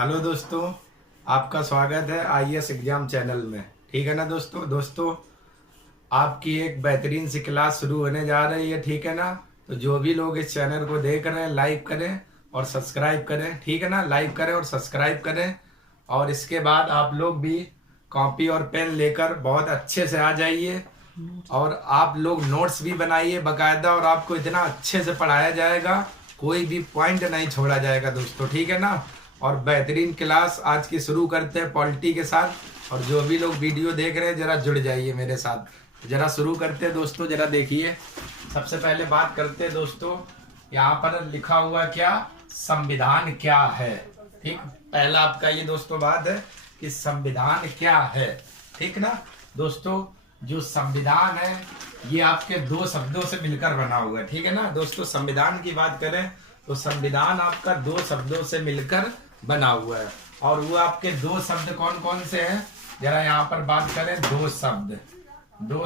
Hello दोस्तों, आपका स्वागत है आईएएस एग्जाम चैनल में। ठीक है ना दोस्तों, आपकी एक बेहतरीन सी क्लास शुरू होने जा रही है। ठीक है ना। तो जो भी लोग इस चैनल को देख रहे हैं, लाइक करें और सब्सक्राइब करें। ठीक है ना, लाइक करें और सब्सक्राइब करें। और इसके बाद आप लोग भी कॉपी और पेन लेकर बहुत अच्छे से आ जाइए और आप लोग नोट्स भी बनाइए बाकायदा, और आपको इतना अच्छे से पढ़ाया जाएगा, कोई भी पॉइंट नहीं छोड़ा जाएगा दोस्तों। ठीक है ना। और बेहतरीन क्लास आज की शुरू करते हैं पॉलिटी के साथ। और जो भी लोग वीडियो देख रहे हैं जरा जुड़ जाइए मेरे साथ। जरा शुरू करते हैं दोस्तों, जरा देखिए। सबसे पहले बात करते हैं दोस्तों, यहाँ पर लिखा हुआ क्या, संविधान क्या है। ठीक, पहला आपका ये दोस्तों बात है कि संविधान क्या है। ठीक ना दोस्तों, जो संविधान है ये आपके दो शब्दों से मिलकर बना हुआ है। ठीक है ना दोस्तों, संविधान की बात करें तो संविधान आपका दो शब्दों से मिलकर बना हुआ है। और वो आपके दो शब्द कौन कौन से हैं, जरा यहाँ पर बात करें। दो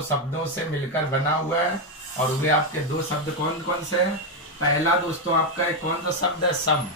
शब्दों से मिलकर बना हुआ है। और वे आपके दो शब्द कौन कौन से हैं। पहला दोस्तों आपका एक कौन सा शब्द है, सम।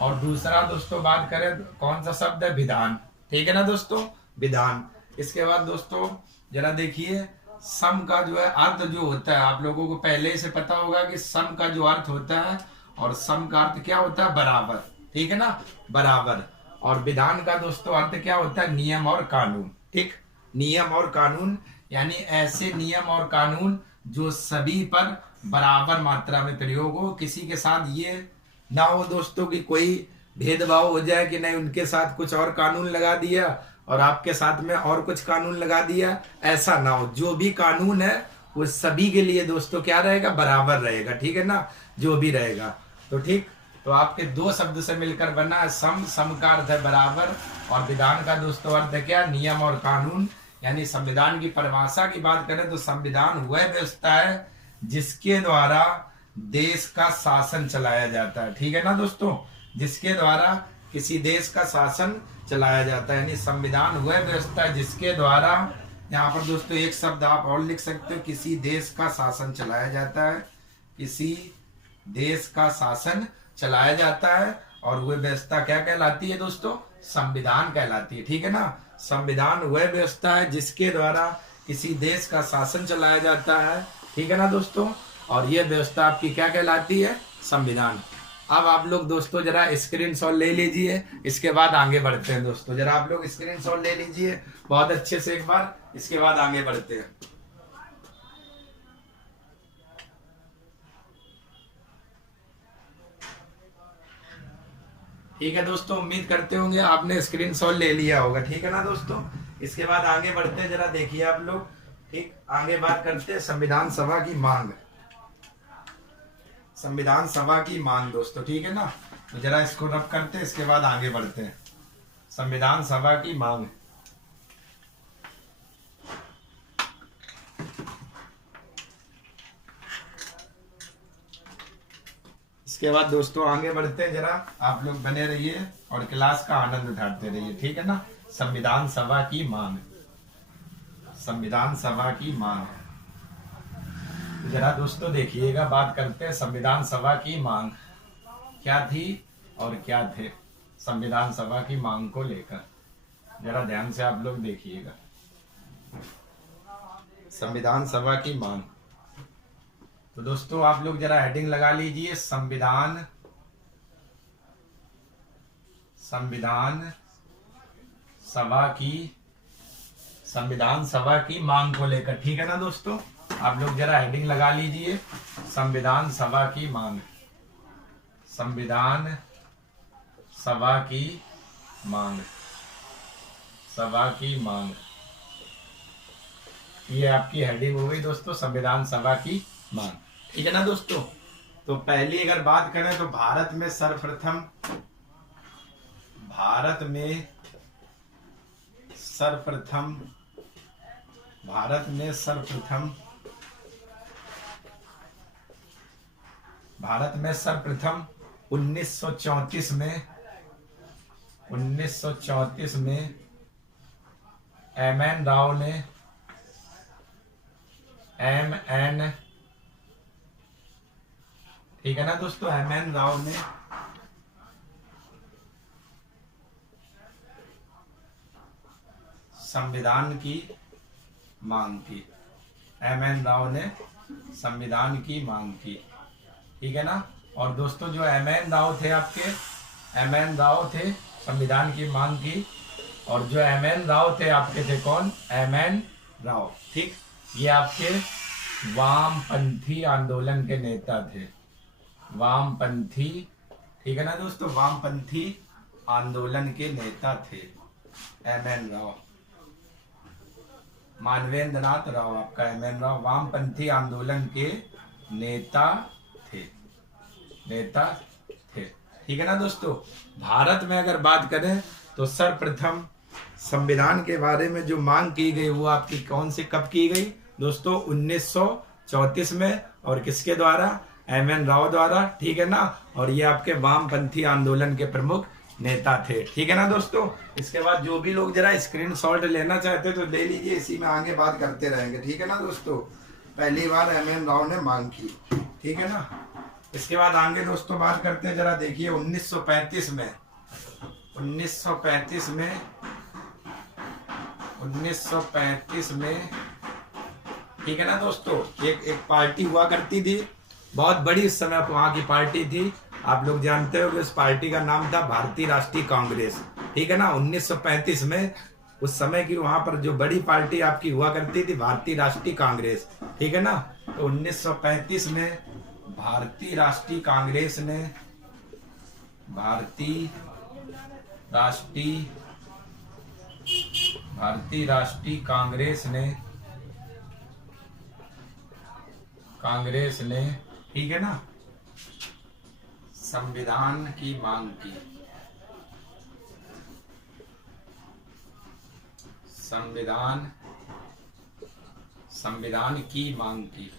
और दूसरा दोस्तों बात करें कौन सा शब्द है, विधान। ठीक है ना दोस्तों, विधान। इसके बाद दोस्तों जरा देखिए, सम का जो है अर्थ जो होता है, आप लोगों को पहले से पता होगा कि सम का जो अर्थ होता है, और सम का अर्थ क्या होता है, बराबर। ठीक है ना, बराबर। और विधान का दोस्तों अर्थ क्या होता है, नियम और कानून। ठीक, नियम और कानून यानी ऐसे नियम और कानून जो सभी पर बराबर मात्रा में प्रयोग हो, किसी के साथ ये ना हो दोस्तों कि कोई भेदभाव हो जाए कि नहीं उनके साथ कुछ और कानून लगा दिया और आपके साथ में और कुछ कानून लगा दिया, ऐसा ना हो। जो भी कानून है वो सभी के लिए दोस्तों क्या रहेगा, बराबर रहेगा। ठीक है ना, जो भी रहेगा। तो ठीक, तो आपके दो शब्द से मिलकर बना है सम का अर्थ है बराबर, और विधान का दोस्तों अर्थ है क्या, नियम और कानून। यानी संविधान की परिभाषा की बात करें तो संविधान वह व्यवस्था है जिसके द्वारा देश का शासन चलाया जाता है। ठीक है ना दोस्तों, जिसके द्वारा किसी देश का शासन चलाया जाता है, यानी संविधान वह व्यवस्था है जिसके द्वारा, यहाँ पर दोस्तों एक शब्द आप और लिख सकते हो, किसी देश का शासन चलाया जाता है। किसी देश का शासन चलाया जाता है, और वह व्यवस्था क्या कहलाती है दोस्तों, संविधान कहलाती है। ठीक है ना, संविधान वह व्यवस्था है जिसके द्वारा किसी देश का शासन चलाया जाता है। ठीक है ना दोस्तों, और यह व्यवस्था आपकी क्या कहलाती है, संविधान। अब आप लोग दोस्तों जरा स्क्रीनशॉट ले लीजिए, इसके बाद आगे बढ़ते हैं दोस्तों। जरा आप लोग स्क्रीनशॉट ले लीजिए बहुत अच्छे से एक बार, इसके बाद आगे बढ़ते हैं। ठीक है दोस्तों, उम्मीद करते होंगे आपने स्क्रीनशॉट ले लिया होगा। ठीक है ना दोस्तों, इसके बाद आगे बढ़ते हैं, जरा देखिए आप लोग। ठीक, आगे बात करते हैं संविधान सभा की मांग। संविधान सभा की मांग दोस्तों, ठीक है ना। तो जरा इसको रब करते हैं, इसके बाद आगे बढ़ते हैं। संविधान सभा की मांग, इसके बाद दोस्तों आगे बढ़ते हैं। जरा आप लोग बने रहिए और क्लास का आनंद उठाते रहिए। ठीक है ना, संविधान सभा की मांग, संविधान सभा की मांग। जरा दोस्तों देखिएगा, बात करते हैं संविधान सभा की मांग क्या थी और क्या थे। संविधान सभा की मांग को लेकर जरा ध्यान से आप लोग देखिएगा। संविधान सभा की मांग, तो दोस्तों आप लोग जरा हेडिंग लगा लीजिए, संविधान सभा की, संविधान सभा की मांग को लेकर। ठीक है ना दोस्तों, आप लोग जरा हेडिंग लगा लीजिए, संविधान सभा की मांग, संविधान सभा की मांग, सभा की मांग। ये आपकी हेडिंग हो गई दोस्तों, संविधान सभा की मांग। ठीक है ना दोस्तों, तो पहली अगर बात करें तो भारत में सर्वप्रथम भारत में सर्वप्रथम 1934 में एम.एन. राव ने ठीक है ना दोस्तों, एम.एन. राव ने संविधान की मांग की। एम.एन. राव ने संविधान की मांग की, ठीक है ना। और दोस्तों जो एम.एन. राव थे आपके, एम.एन. राव थे संविधान की मांग की। और जो एम.एन. राव थे आपके थे कौन? एम.एन. राव, ठीक। ये आपके वामपंथी आंदोलन के नेता थे, वामपंथी, ठीक है ना दोस्तों, वामपंथी आंदोलन के नेता थे एम.एन. राव। मानवेंद्र नाथ राव आपका एम.एन. राव वामपंथी आंदोलन के नेता थे, नेता थे, ठीक है ना दोस्तों। भारत में अगर बात करें तो सर्वप्रथम संविधान के बारे में जो मांग की गई वो आपकी कौन से कब की गई दोस्तों? 1934 में। और किसके द्वारा? एम.एन. राव द्वारा, ठीक है ना। और ये आपके वामपंथी आंदोलन के प्रमुख नेता थे, ठीक है ना दोस्तों। इसके बाद जो भी लोग जरा स्क्रीनशॉट लेना चाहते तो ले लीजिए, इसी में आगे बात करते रहेंगे, ठीक है ना दोस्तों। पहली बार एम.एन. राव ने मांग की, ठीक है ना। इसके बाद आगे दोस्तों बात करते हैं, जरा देखिए 1935 में, 1935 में, 1935 में, ठीक है ना दोस्तों। एक पार्टी हुआ करती थी, बहुत बड़ी उस समय वहां की पार्टी थी, आप लोग जानते हो कि उस पार्टी का नाम था भारतीय राष्ट्रीय कांग्रेस, ठीक है ना। 1935 में उस समय की वहां पर जो बड़ी पार्टी आपकी हुआ करती थी भारतीय राष्ट्रीय कांग्रेस, ठीक है ना। तो 1935 में भारतीय राष्ट्रीय कांग्रेस ने, भारतीय राष्ट्रीय कांग्रेस ने, ठीक है ना, संविधान की मांग की, संविधान की मांग की,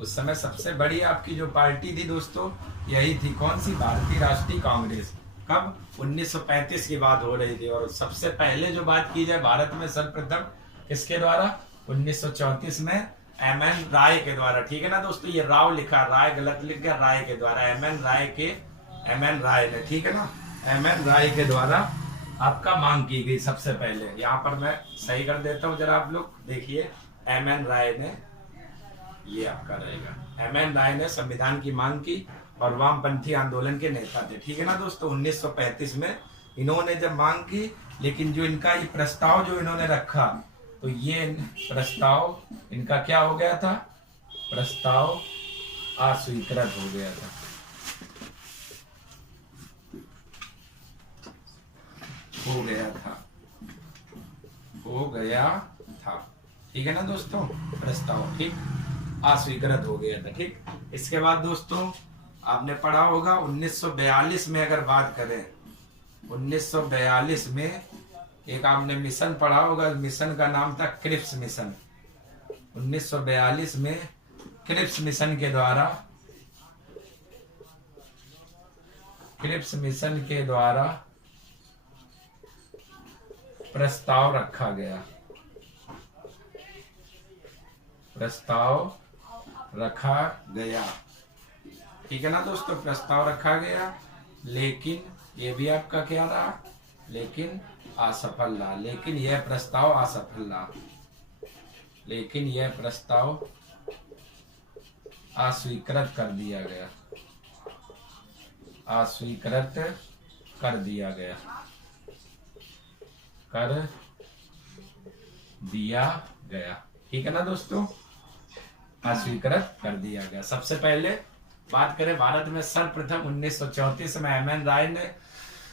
उस समय सबसे बड़ी आपकी जो पार्टी थी दोस्तों यही थी, कौन सी? भारतीय राष्ट्रीय कांग्रेस। कब? 1935 की बात हो रही थी। और सबसे पहले जो बात की जाए भारत में सर्वप्रथम किसके द्वारा? 1934 में एम.एन. राय के द्वारा, ठीक है ना दोस्तों। ये राव लिखा, राय गलत लिख गया, राय के द्वारा, एम.एन. राय ने, ठीक है ना, एम.एन. राय के द्वारा आपका मांग की गई सबसे पहले। यहाँ पर मैं सही कर देता हूँ, जरा आप लोग देखिए, एम.एन. राय ने, ये आपका रहेगा, एम.एन. राय ने संविधान की मांग की और वामपंथी आंदोलन के नेता थे, ठीक है ना दोस्तों। 1935 में इन्होंने जब मांग की, लेकिन जो इनका ये प्रस्ताव जो इन्होंने रखा, तो ये प्रस्ताव इनका क्या हो गया था? प्रस्ताव अस्वीकृत हो गया था, हो गया था, ठीक है ना दोस्तों। प्रस्ताव, ठीक, अस्वीकृत हो गया था, ठीक। इसके बाद दोस्तों आपने पढ़ा होगा 1942 में, अगर बात करें 1942 में एक आपने मिशन पढ़ा होगा, मिशन का नाम था क्रिप्स मिशन। 1942 में क्रिप्स मिशन के द्वारा प्रस्ताव रखा गया, ठीक है ना दोस्तों। प्रस्ताव रखा गया, लेकिन ये भी आपका क्या रहा? लेकिन असफल रहा, लेकिन यह प्रस्ताव असफल रहा, लेकिन यह प्रस्ताव अस्वीकृत कर दिया गया, अस्वीकृत कर दिया गया, ठीक है ना दोस्तों। अस्वीकृत कर दिया गया। सबसे पहले बात करें भारत में सर्वप्रथम 1934 में एम.एन. राय ने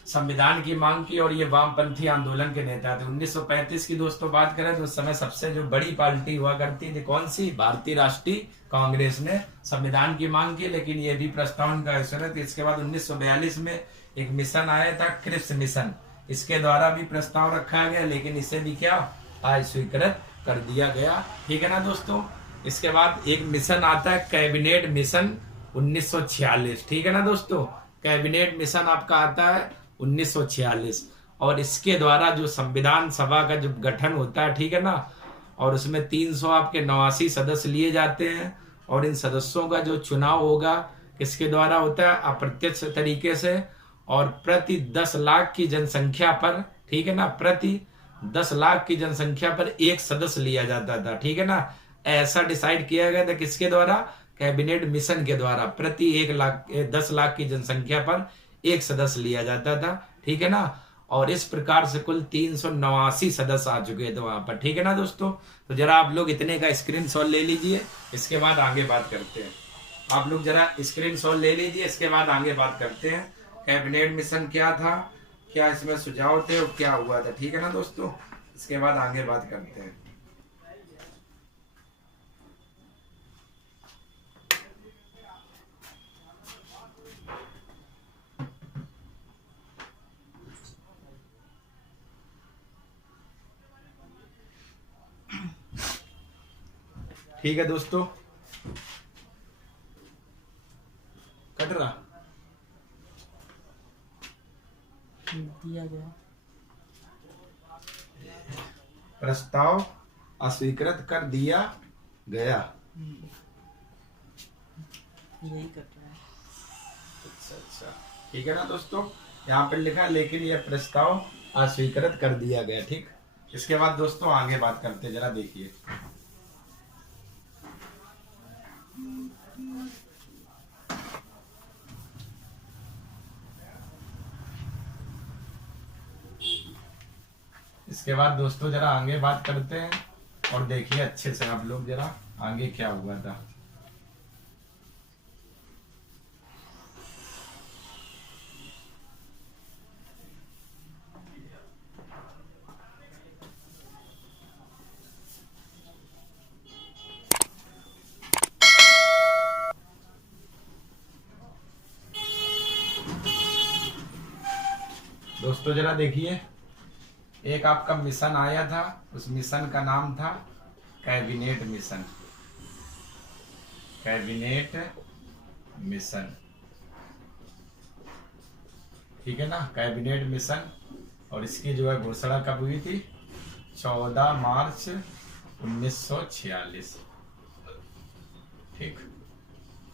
संविधान की मांग की और ये वामपंथी आंदोलन के नेता थे। 1935 की दोस्तों बात करें तो उस समय सबसे जो बड़ी पार्टी हुआ करती थी कौन सी? भारतीय राष्ट्रीय कांग्रेस ने संविधान की मांग की, लेकिन ये भी प्रस्ताव का अस्वीकृत। इसके बाद 1942 में एक मिशन आया था, क्रिप्स मिशन, इसके द्वारा भी प्रस्ताव रखा गया, लेकिन इसे भी क्या अस्वीकृत कर दिया गया, ठीक है ना दोस्तों। इसके बाद एक मिशन आता है कैबिनेट मिशन 1946, ठीक है ना दोस्तों। कैबिनेट मिशन आपका आता है 1946 और इसके द्वारा जो संविधान सभा का जो गठन होता है, ठीक है ना, और उसमें 300 आपके 89 सदस्य लिए जाते हैं और इन सदस्यों का जो चुनाव होगा किसके द्वारा होता है? अप्रत्यक्ष तरीके से, और प्रति 10 लाख की जनसंख्या पर, ठीक है ना, प्रति 10 लाख की जनसंख्या पर एक सदस्य लिया जाता था, ठीक है ना। ऐसा डिसाइड किया गया था किसके द्वारा? कैबिनेट मिशन के द्वारा। प्रति 10 लाख की जनसंख्या पर एक सदस्य लिया जाता था, ठीक है ना। और इस प्रकार से कुल 389 सदस्य आ चुके थे वहां पर, ठीक है ना दोस्तों। तो जरा आप लोग इतने का स्क्रीनशॉट ले लीजिए, इसके बाद आगे बात करते हैं। आप लोग जरा स्क्रीनशॉट ले लीजिए, इसके बाद आगे बात करते हैं। कैबिनेट मिशन क्या था, क्या इसमें सुझाव थे और क्या हुआ था, ठीक है ना दोस्तों। इसके बाद आगे बात करते हैं। ठीक है दोस्तों, कट रहा दिया गया प्रस्ताव अस्वीकृत कर दिया गया। यही कर रहा है। अच्छा, ठीक है ना दोस्तों। यहाँ पर लिखा लेकिन यह प्रस्ताव अस्वीकृत कर दिया गया, ठीक। इसके बाद दोस्तों आगे बात करते हैं, जरा देखिए। इसके बाद दोस्तों जरा आगे बात करते हैं और देखिए अच्छे से आप लोग जरा आगे क्या हुआ था। दोस्तों जरा देखिए, एक आपका मिशन आया था, उस मिशन का नाम था कैबिनेट मिशन। कैबिनेट मिशन, ठीक है ना, कैबिनेट मिशन। और इसकी जो है घोषणा कब हुई थी? 14 मार्च 1946, ठीक,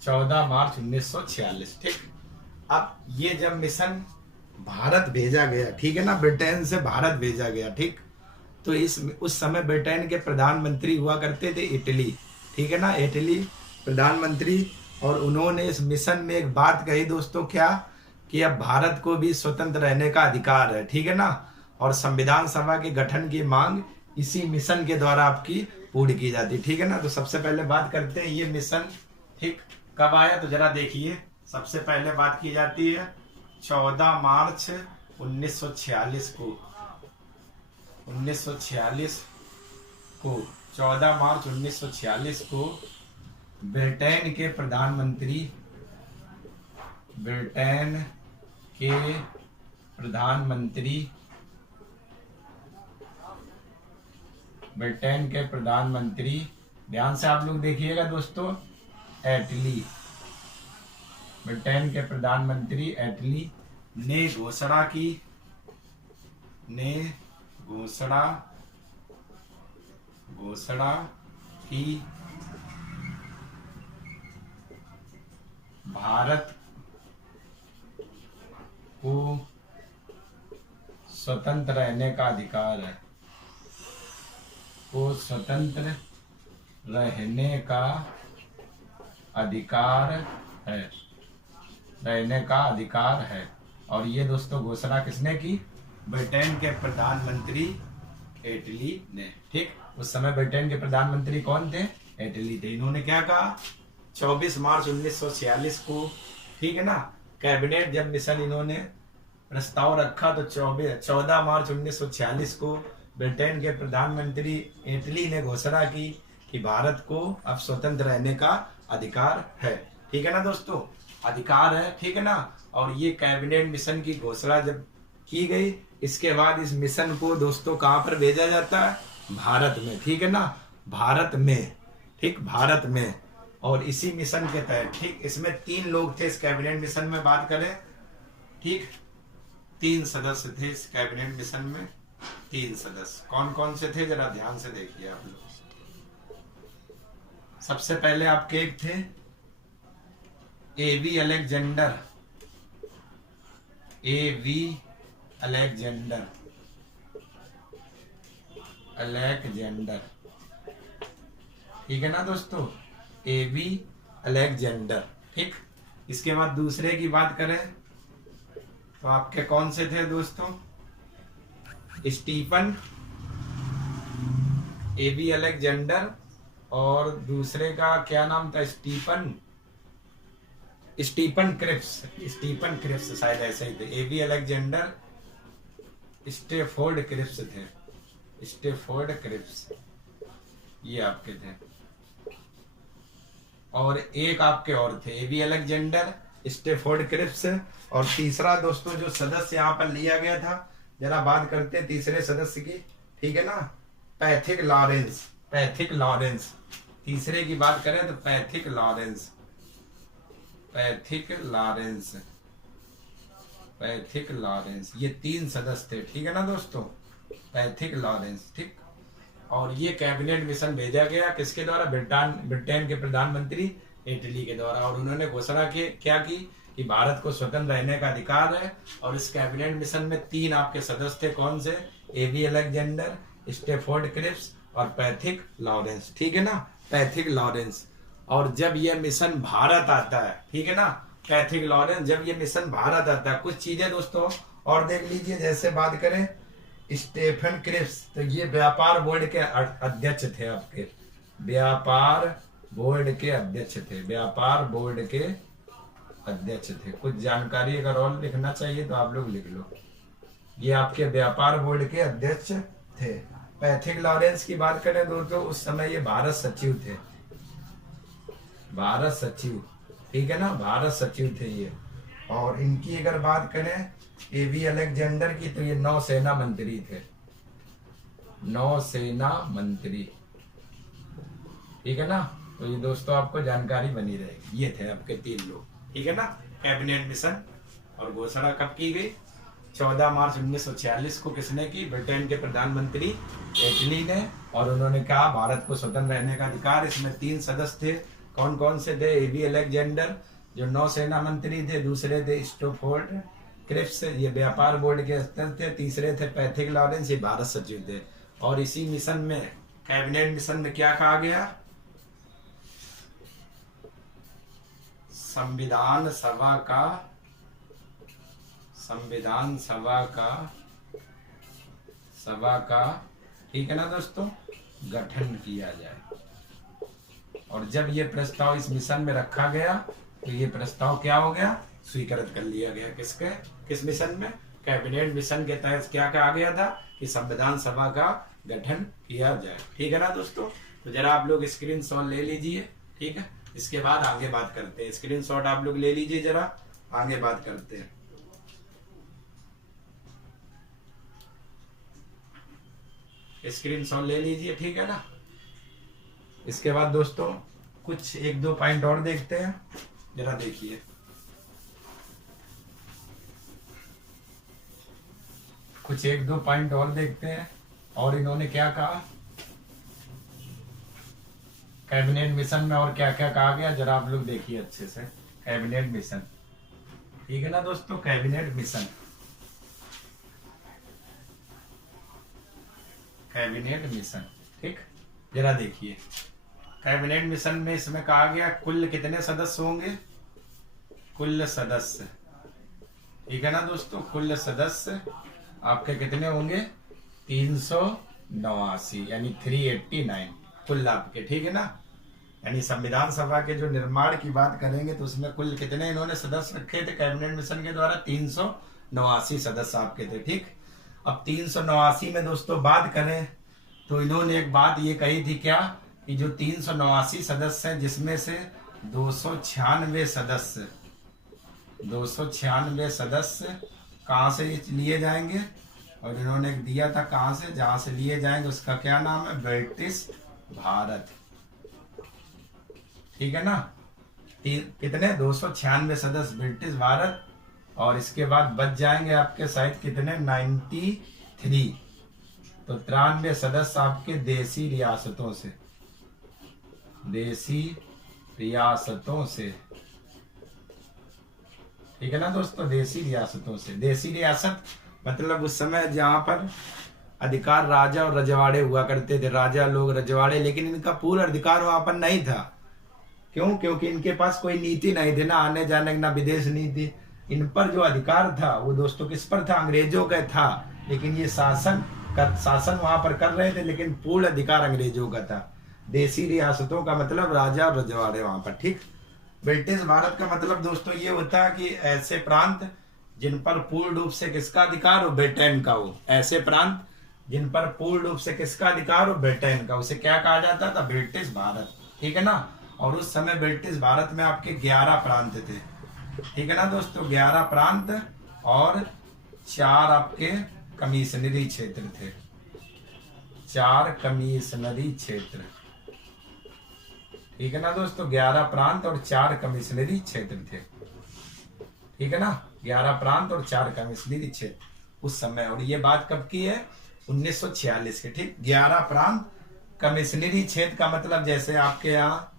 14 मार्च 1946, ठीक। अब ये जब मिशन भारत भेजा गया, ठीक है ना, ब्रिटेन से भारत भेजा गया, ठीक। तो उस समय ब्रिटेन के प्रधानमंत्री हुआ करते थे इटली, ठीक है ना, इटली प्रधानमंत्री। और उन्होंने इस मिशन में एक बात कही दोस्तों, क्या कि अब भारत को भी स्वतंत्र रहने का अधिकार है, ठीक है ना। और संविधान सभा के गठन की मांग इसी मिशन के द्वारा आपकी पूरी की जाती, ठीक है ना। तो सबसे पहले बात करते हैं ये मिशन, ठीक, कब आया? तो जरा देखिए, सबसे पहले बात की जाती है 14 मार्च 1946 को। 1946 को 14 मार्च 1946 को ब्रिटेन के प्रधानमंत्री, ब्रिटेन के प्रधानमंत्री, ब्रिटेन के प्रधानमंत्री, ध्यान से आप लोग देखिएगा दोस्तों, एटली, ब्रिटेन के प्रधानमंत्री एटली ने घोषणा की, घोषणा की भारत को स्वतंत्र रहने का अधिकार है, को स्वतंत्र रहने का अधिकार है, रहने का अधिकार है। और ये दोस्तों घोषणा किसने की? ब्रिटेन के प्रधानमंत्री एटली ने, ठीक। उस समय ब्रिटेन के प्रधानमंत्री कौन थे? एटली थे। इन्होंने क्या कहा? 24 मार्च 1946 को, ठीक है ना, कैबिनेट जब मिशन इन्होंने प्रस्ताव रखा तो 14 मार्च 1946 को ब्रिटेन के प्रधानमंत्री इटली ने घोषणा की कि भारत को अब स्वतंत्र रहने का अधिकार है, ठीक है ना दोस्तों, अधिकार है, ठीक है ना। और ये कैबिनेट मिशन की घोषणा जब की गई, इसके बाद इस मिशन को दोस्तों कहां पर भेजा जाता है? भारत में, ठीक है ना, भारत में, ठीक, भारत में। और इसी मिशन के तहत, ठीक, इसमें 3 लोग थे इस कैबिनेट मिशन में, बात करें, ठीक, 3 सदस्य थे इस कैबिनेट मिशन में, 3 सदस्य। कौन कौन से थे जरा ध्यान से देखिए आप लोग। सबसे पहले आपके एक थे एवी अलेक्जेंडर, एवी अलेक्जेंडर, अलेक्जेंडर, ठीक है ना दोस्तों, एवी अलेक्जेंडर। ठीक, इसके बाद दूसरे की बात करें तो आपके कौन से थे दोस्तों, स्टीफन, एवी अलेक्जेंडर, और दूसरे का क्या नाम था, Stephen, Stephen Cripps, Stephen Cripps शायद ऐसे ही थे। एवी अलेक्जेंडर, स्टेफोर्ड क्रिप्स थे, स्टेफोर्ड क्रिप्स, ये आपके थे। और एक आपके और थे, एवी अलेक्जेंडर, स्टेफोर्ड क्रिप्स, और तीसरा दोस्तों जो सदस्य यहाँ पर लिया गया था, जरा बात करते हैं तीसरे सदस्य की, ठीक है ना, पैथिक लॉरेंस, पैथिक लॉरेंस। तीसरे की बात करें तो Pethick Lawrence, Pethick Lawrence, Pethick Lawrence, ये 3 सदस्य थे, ठीक है ना दोस्तों, पैथिक लॉरेंस। ठीक, और ये कैबिनेट मिशन भेजा गया किसके द्वारा, ब्रिटेन के प्रधानमंत्री इटली के द्वारा, और उन्होंने घोषणा की क्या की कि भारत को स्वतंत्र रहने का अधिकार है। और इस कैबिनेट मिशन में 3 आपके सदस्य थे, कौन से, एवी अलेक्जेंडर, स्टेफोर्ड क्रिप्स और पैथिक लॉरेंस, ठीक है ना, पैथिक लॉरेंस। और जब ये मिशन भारत आता है, ठीक है ना, पैथिक लॉरेंस, जब ये मिशन भारत आता है, कुछ चीजें दोस्तों और देख लीजिए, जैसे बात करें स्टेफन क्रिप्स, तो ये व्यापार बोर्ड के अध्यक्ष थे आपके, व्यापार बोर्ड के अध्यक्ष थे, व्यापार बोर्ड के अध्यक्ष थे। कुछ जानकारी अगर और लिखना चाहिए तो आप लोग लिख लो, ये आपके व्यापार बोर्ड के अध्यक्ष थे। पैथिक लॉरेंस की बात करें दोस्तों, उस समय ये भारत सचिव थे, भारत सचिव, ठीक है ना, भारत सचिव थे ये। और इनकी अगर बात करें एवी अलेक्जेंडर की, तो ये नौसेना मंत्री थे, नौसेना मंत्री, ठीक है ना। तो ये दोस्तों आपको जानकारी बनी रहेगी, ये थे आपके 3 लोग, ठीक है ना। कैबिनेट मिशन, और घोषणा कब की गई, 14 मार्च 1946 को किसने की, ब्रिटेन के प्रधानमंत्री इटली ने, और उन्होंने कहा भारत को स्वतंत्र रहने का अधिकार। इसमें 3 सदस्य थे, कौन कौन से थे, एवी अलेक्जेंडर जो नौसेना मंत्री थे, दूसरे थे स्टेफोर्ड क्रिप्स, ये व्यापार बोर्ड के अध्यक्ष थे, तीसरे थे पैथिक लॉरेंस, ये भारत सचिव थे। और इसी मिशन में, कैबिनेट मिशन में क्या कहा गया, संविधान सभा का, संविधान सभा का, ठीक है ना दोस्तों, गठन किया जाए। और जब ये प्रस्ताव इस मिशन में रखा गया, तो ये प्रस्ताव क्या हो गया, स्वीकृत कर लिया गया। किसके, किस मिशन में, कैबिनेट मिशन के तहत क्या कहा गया था कि संविधान सभा का गठन किया जाए, ठीक है ना दोस्तों। तो जरा आप लोग स्क्रीनशॉट ले लीजिए, ठीक है, इसके बाद आगे बात करते हैं। स्क्रीनशॉट आप लोग ले लीजिए, जरा आगे बात करते हैं। स्क्रीनशॉट ले लीजिए, ठीक है ना। इसके बाद दोस्तों कुछ 1-2 पॉइंट और देखते हैं, जरा देखिए। कुछ 1-2 पॉइंट और देखते हैं। और इन्होंने क्या कहा कैबिनेट मिशन में, और क्या क्या कहा गया, जरा आप लोग देखिए अच्छे से। कैबिनेट मिशन, ठीक है ना दोस्तों, कैबिनेट मिशन, कैबिनेट मिशन, ठीक, जरा देखिए। कैबिनेट मिशन में इसमें कहा गया कुल कितने सदस्य होंगे, कुल सदस्य, ठीक है ना दोस्तों, कुल सदस्य आपके कितने होंगे, 389, यानी 389 कुल आपके, ठीक है ना। यानी संविधान सभा के जो निर्माण की बात करेंगे तो उसमें कुल कितने इन्होंने सदस्य रखे थे कैबिनेट मिशन के द्वारा, 389 सदस्य आपके थे, ठीक। अब 389 में दोस्तों बात करें तो इन्होंने एक बात ये कही थी क्या, कि जो 389 सदस्य हैं, जिसमें से 296 सदस्य कहाँ से लिए जाएंगे, और इन्होंने दिया था कहाँ से, जहां से लिए जाएंगे उसका क्या नाम है, ब्रिटिश भारत, ठीक है ना। कितने, 296 सदस्य ब्रिटिश भारत, और इसके बाद बच जाएंगे आपके शायद कितने, 93, तो 93 सदस्य आपके देसी रियासतों से, देसी रियासतों से, ठीक है ना दोस्तों, देसी रियासतों से। देसी रियासत मतलब उस समय जहाँ पर अधिकार राजा और रजवाड़े हुआ करते थे, राजा लोग रजवाड़े, लेकिन इनका पूर्ण अधिकार वहां पर नहीं था। क्यों? क्योंकि इनके पास कोई नीति नहीं थी, ना आने जाने की, ना विदेश नीति। इन पर जो अधिकार था वो दोस्तों किस पर था? अंग्रेजों का था। लेकिन ये शासन वहां पर कर रहे थे, लेकिन पूर्ण अधिकार अंग्रेजों का था। देसी रियासतों का मतलब राजा और रजवाड़े वहां पर। ठीक। ब्रिटिश भारत का मतलब दोस्तों ये होता है कि ऐसे प्रांत जिन पर पूर्ण रूप से किसका अधिकार हो? ब्रिटेन का हो। ऐसे प्रांत जिन पर पूर्ण रूप से किसका अधिकार हो? ब्रिटेन का। उसे क्या कहा जाता था? ब्रिटिश भारत। ठीक है ना। और उस समय ब्रिटिश भारत में आपके 11 प्रांत थे। ठीक है ना दोस्तों, 11 प्रांत और 4 आपके कमिश्नरी क्षेत्र थे। 4 कमिश्नरी क्षेत्र। ठीक है ना दोस्तों, 11 प्रांत और 4 कमिश्नरी क्षेत्र थे। ठीक है ना, 11 प्रांत और 4 कमिश्नरी क्षेत्र उस समय। और ये बात कब की है? 1946 के। ठीक। 11 प्रांत कमिश्नरी क्षेत्र का मतलब जैसे आपके यहाँ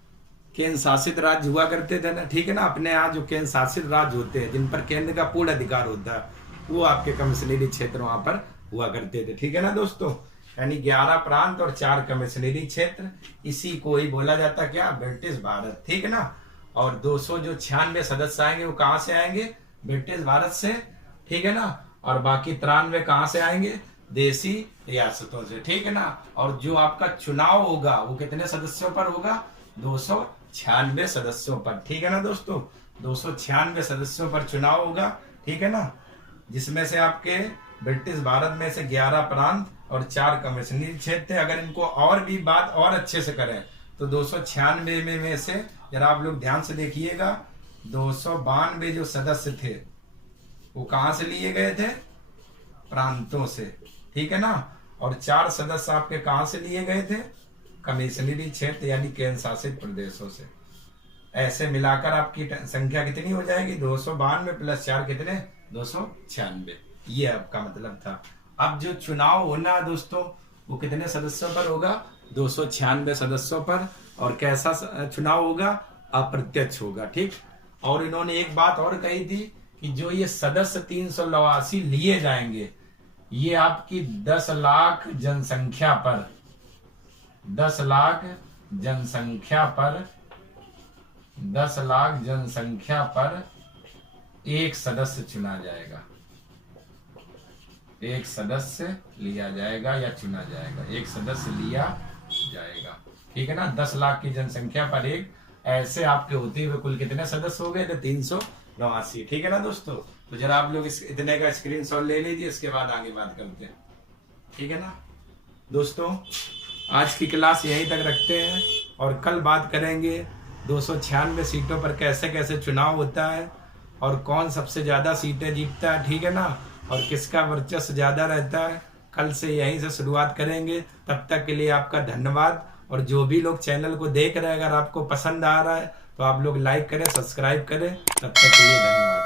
केंद्र शासित राज्य हुआ करते थे ना। ठीक है ना, अपने यहाँ जो केंद्र शासित राज्य होते हैं जिन पर केंद्र का पूर्ण अधिकार होता है, वो आपके कमिश्नरी क्षेत्र वहां पर हुआ करते थे। ठीक है ना दोस्तों, यानी 11 प्रांत और 4 कमिश्नरी क्षेत्र, इसी को ही बोला जाता क्या? ब्रिटिश भारत। ठीक है ना। और 296 सदस्य आएंगे, वो कहाँ से आएंगे? ब्रिटिश भारत से। ठीक है ना। और बाकी 93 कहाँ से आएंगे? देसी रियासतों से। ठीक है ना। और जो आपका चुनाव होगा वो कितने सदस्यों पर होगा? 296 सदस्यों पर। ठीक है ना दोस्तों, 296 सदस्यों पर चुनाव होगा। ठीक है ना, जिसमें से आपके ब्रिटिश भारत में से 11 प्रांत और 4 कमिश्नरी क्षेत्र थे। अगर इनको और भी बात और अच्छे से करें तो 296 में से जरा आप लोग ध्यान से देखिएगा, 292 जो सदस्य थे वो कहां से लिए गए थे? प्रांतों से। ठीक है ना। और 4 सदस्य आपके कहां से लिए गए थे? कमिश्नरी क्षेत्र यानी केंद्र शासित प्रदेशों से। ऐसे मिलाकर आपकी संख्या कितनी हो जाएगी? 292 प्लस 4 कितने? 296। ये आपका मतलब था। अब जो चुनाव होना है दोस्तों वो कितने सदस्यों पर होगा? 296 सदस्यों पर। और कैसा चुनाव होगा? अप्रत्यक्ष होगा। ठीक। और इन्होंने एक बात और कही थी कि जो ये सदस्य 389 लिए जाएंगे, ये आपकी 10 लाख जनसंख्या पर 10 लाख जनसंख्या पर एक सदस्य चुना जाएगा। एक सदस्य लिया जाएगा या चुना जाएगा। एक सदस्य लिया जाएगा। ठीक है ना। 10 लाख की जनसंख्या पर एक, ऐसे आपके होते हुए कुल कितने सदस्य हो गए थे? 389। ठीक है ना दोस्तों, तो जरा आप लोग इस इतने का स्क्रीनशॉट ले लीजिए, इसके बाद आगे बात करते हैं। ठीक है ना दोस्तों, आज की क्लास यहीं तक रखते हैं और कल बात करेंगे 296 सीटों पर कैसे कैसे चुनाव होता है और कौन सबसे ज्यादा सीटें जीतता है। ठीक है ना, और किसका वर्चस्व ज्यादा रहता है। कल से यहीं से शुरुआत करेंगे। तब तक के लिए आपका धन्यवाद। और जो भी लोग चैनल को देख रहे हैं, अगर आपको पसंद आ रहा है तो आप लोग लाइक करें, सब्सक्राइब करें। तब तक के लिए धन्यवाद।